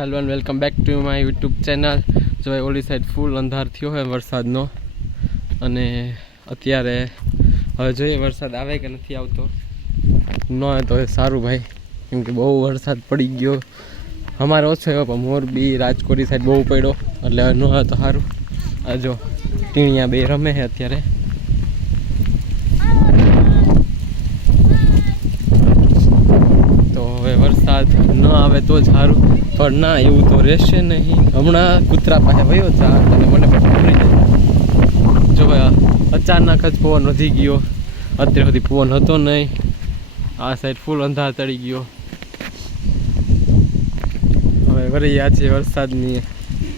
Hello and welcome back to my YouTube channel. જો ઓલી side ફૂલ અંધાર થયો હોય વરસાદનો, અને અત્યારે હવે જોઈએ વરસાદ આવે કે નથી આવતો. ન હોય તો સારું ભાઈ, કેમ કે બહુ વરસાદ પડી ગયો. અમારે ઓછો એવો પણ મોરબી રાજકોટ સાઈડ બહુ પડ્યો, એટલે ન હોય તો સારું. આ જો ટીણિયા બે રમે છે અત્યારે. તો હવે વરસાદ ન આવે તો જ સારું, પણ ના એવું તો રહેશે નહીં. હમણાં કૂતરા પાસે વયો જા અને મને પણ પકડી જાય. જો ભાઈ અચાનક જ પવન વધી ગયો, અત્યાર સુધી પવન હતો નહીં. આ સાઈડ ફૂલ અંધાર ચડી ગયો. હવે વળી આજે વરસાદની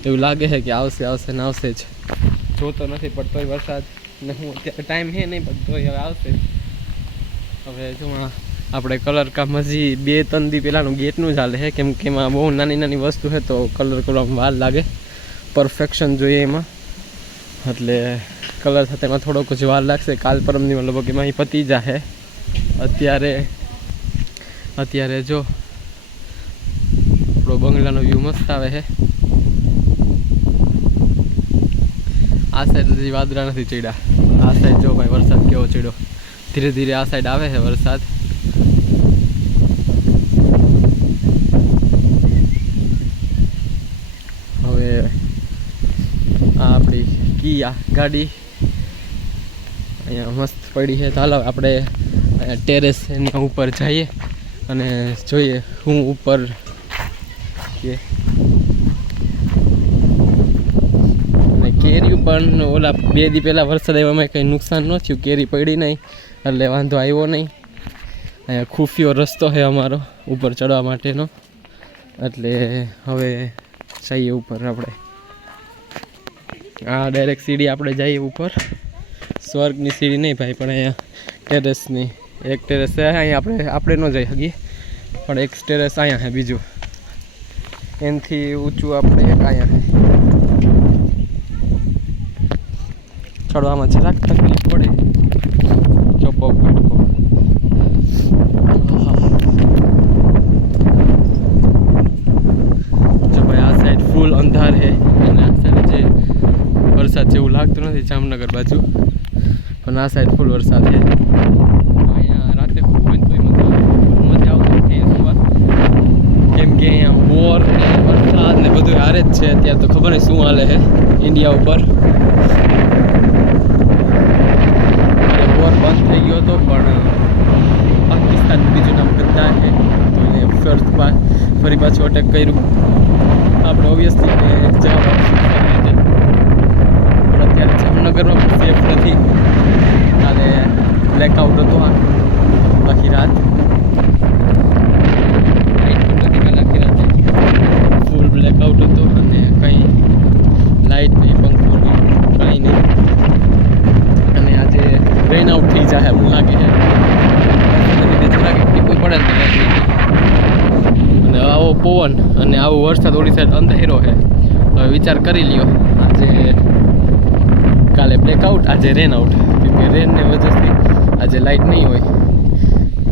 એવું લાગે છે કે આવશે આવશે ને આવશે જ. જોતો નથી પડતોય વરસાદ ને હું અત્યારે ટાઈમ છે નહીં, પણ તોય હવે આવશે. હવે જો આપણે કલર કામ હજી 2-3 દી પહેલાંનું ગેટનું ચાલે છે, કેમ કે એમાં બહુ નાની નાની વસ્તુ છે તો કલર કરવામાં વાર લાગે. પરફેક્શન જોઈએ એમાં, એટલે કલર સાથે એમાં થોડોક જ વાર લાગશે. કાલ પરમની લગભગ એમાં પતી જશે. અત્યારે જો આપણો બંગલાનો વ્યૂ મસ્ત આવે છે. આ સાઈડ હજી વાદળા નથી ચડ્યા. આ સાઈડ જો ભાઈ વરસાદ કેવો ચડ્યો. ધીરે ધીરે આ સાઈડ આવે છે વરસાદ. હવે આ આપણી કિયા ગાડી અહીંયા મસ્ત પડી છે. ચાલો આપણે અહીંયા ટેરેસ એના ઉપર જઈએ અને જોઈએ હું ઉપર કે કેરી પણ ઓલા 2 દી પહેલાં વરસાદ આવ્યામાં કંઈ નુકસાન ન થયું. કેરી પડી નહીં એટલે વાંધો આવ્યો નહીં. અહીંયા ખુફિયો રસ્તો છે અમારો ઉપર ચડવા માટેનો, એટલે હવે જઈએ ઉપર. આપણે આ ડાયરેક્ટ સીડી આપણે જઈએ ઉપર. સ્વર્ગની સીડી નહીં ભાઈ, પણ અહીંયા ટેરેસની એક ટેરેસ છે. અહીંયા આપણે ન જઈ શકીએ, પણ એક ટેરેસ અહીંયા છે. બીજું એનાથી ઊંચું આપણે એક અહીંયા છે. ચડવામાં જરાક તકલીફ પડે. ચોપો ફાટકો. જો ભાઈ આ સાઈડ ફૂલ અંધાર છે, અને આ સાઈડ જે વરસાદ જેવું લાગતું નથી જામનગર બાજુ, પણ આ સાઈડ ફૂલ વરસાદ છે. અહીંયા રાતે ખૂબ હોય તોય મજા આવતી નથી સુવા, કેમ કે અહીંયા બોર ને વરસાદ ને બધું હારે જ છે. અત્યારે તો ખબર નહીં શું હાલે છે ઇન્ડિયા ઉપર. બોર બંધ થઈ ગયો હતો, પણ પાકિસ્તાન બીજું નામ ગદ્દાર છે તો એને ફરી પાછું અટેક કર્યું. આપણે ઓબ્વિયસલી જવાબ આપશું ફરી રીતે, પણ અત્યારે જામનગરમાં પણ સેફ નથી. કાલે બ્લેકઆઉટ હતો આખી રાત. લાઇટ પણ નથી કાલે આખી રાતે, ફૂલ બ્લેકઆઉટ હતો, અને કંઈ લાઇટ નહીં, પંખો નહીં, કંઈ નહીં. અને આજે રેન આઉટ થઈ જાય એવું લાગે છે. કોઈ પડે અને આવો પવન અને આવો વરસાદ ઓલી સાઈડ અંધેરો છે. હવે વિચાર કરી લ્યો, આજે કાલે બ્લેકઆઉટ, આજે રેન આઉટ, કેમકે રેનને વજહથી આજે લાઇટ નહીં હોય.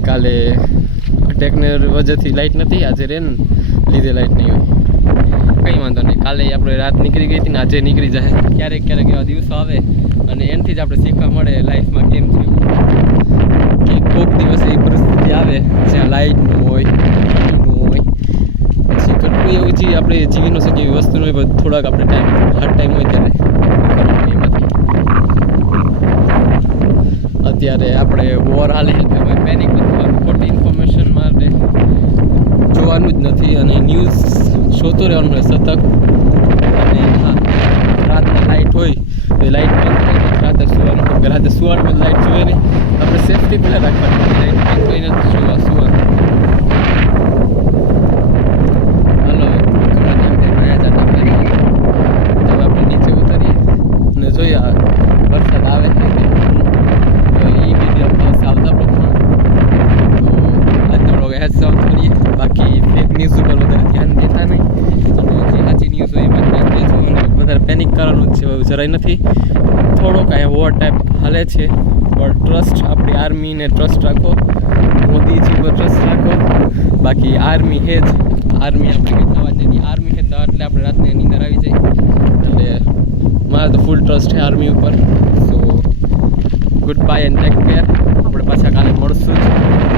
કાલે અટેકને વજહથી લાઇટ નથી, આજે રેન લીધે લાઇટ નહીં હોય. કંઈ વાંધો નહીં, કાલે આપણે રાત નીકળી ગઈ હતી ને આજે નીકળી જાય. ક્યારેક ક્યારેક એવા દિવસો આવે અને એનાથી જ આપણે શીખવા મળે લાઈફમાં કેમ થયું કે કોઈક દિવસ એ પરિસ્થિતિ આવે જ્યાં લાઇટ ન હોય, પાણીનું હોય. પછી કેટલું એવું જે આપણે જીવી ન શકીએ એવી વસ્તુ ન હોય, પણ થોડાક આપણે હાર્ડ ટાઈમ હોય ત્યારે એમાંથી. અત્યારે આપણે વોર હાલે છે, પેનિક નથી થવાનું, ખોટી ઇન્ફોર્મેશન માટે જોવાનું જ નથી, અને ન્યૂઝ જોતો રહેવાનું હોય સતત. અને હા, રાતના લાઇટ હોય તો એ લાઇટ બંધ થાય, રાતે સુવાનું, કેમ કે રાતે સુવાનું લાઇટ જોઈએ નહીં. આપણે સેફટી પહેલાં રાખવાની, લાઇટ બંધ કરીને સુવાનું. હલો, અહીંયા જતા પહેલાં હવે આપણે નીચે ઉતરીએ અને જોઈએ વરસાદ આવે છે કે તો એ વિડીયો પાસે આવતા પ્રમાણે. તો આજનો બ્લોગ હેડ સાઉથ કરીએ. બાકી ફેક ન્યૂઝ ઉપર વધારે ધ્યાન દેતા નહીં, અને જે સાચી ન્યૂઝ હોય એમાં ધ્યાન દેજો. અને વધારે પેનિક કરવાનું જ છે જરાય નથી. થોડોક અહીંયા વોર ટાઈપ હાલે છે, પણ ટ્રસ્ટ, આપણી આર્મીને ટ્રસ્ટ રાખો, મોદીજી પર ટ્રસ્ટ રાખો. બાકી આર્મી છે જ, આર્મી આપણે કંઈ થવા જ નથી. આર્મી છે તો એટલે આપણે રાતને નીંદર આવી જાય. એટલે મારે તો ફૂલ ટ્રસ્ટ છે આર્મી ઉપર. સો good bye and take care. આપણે પાછા કાલે મળશું જ.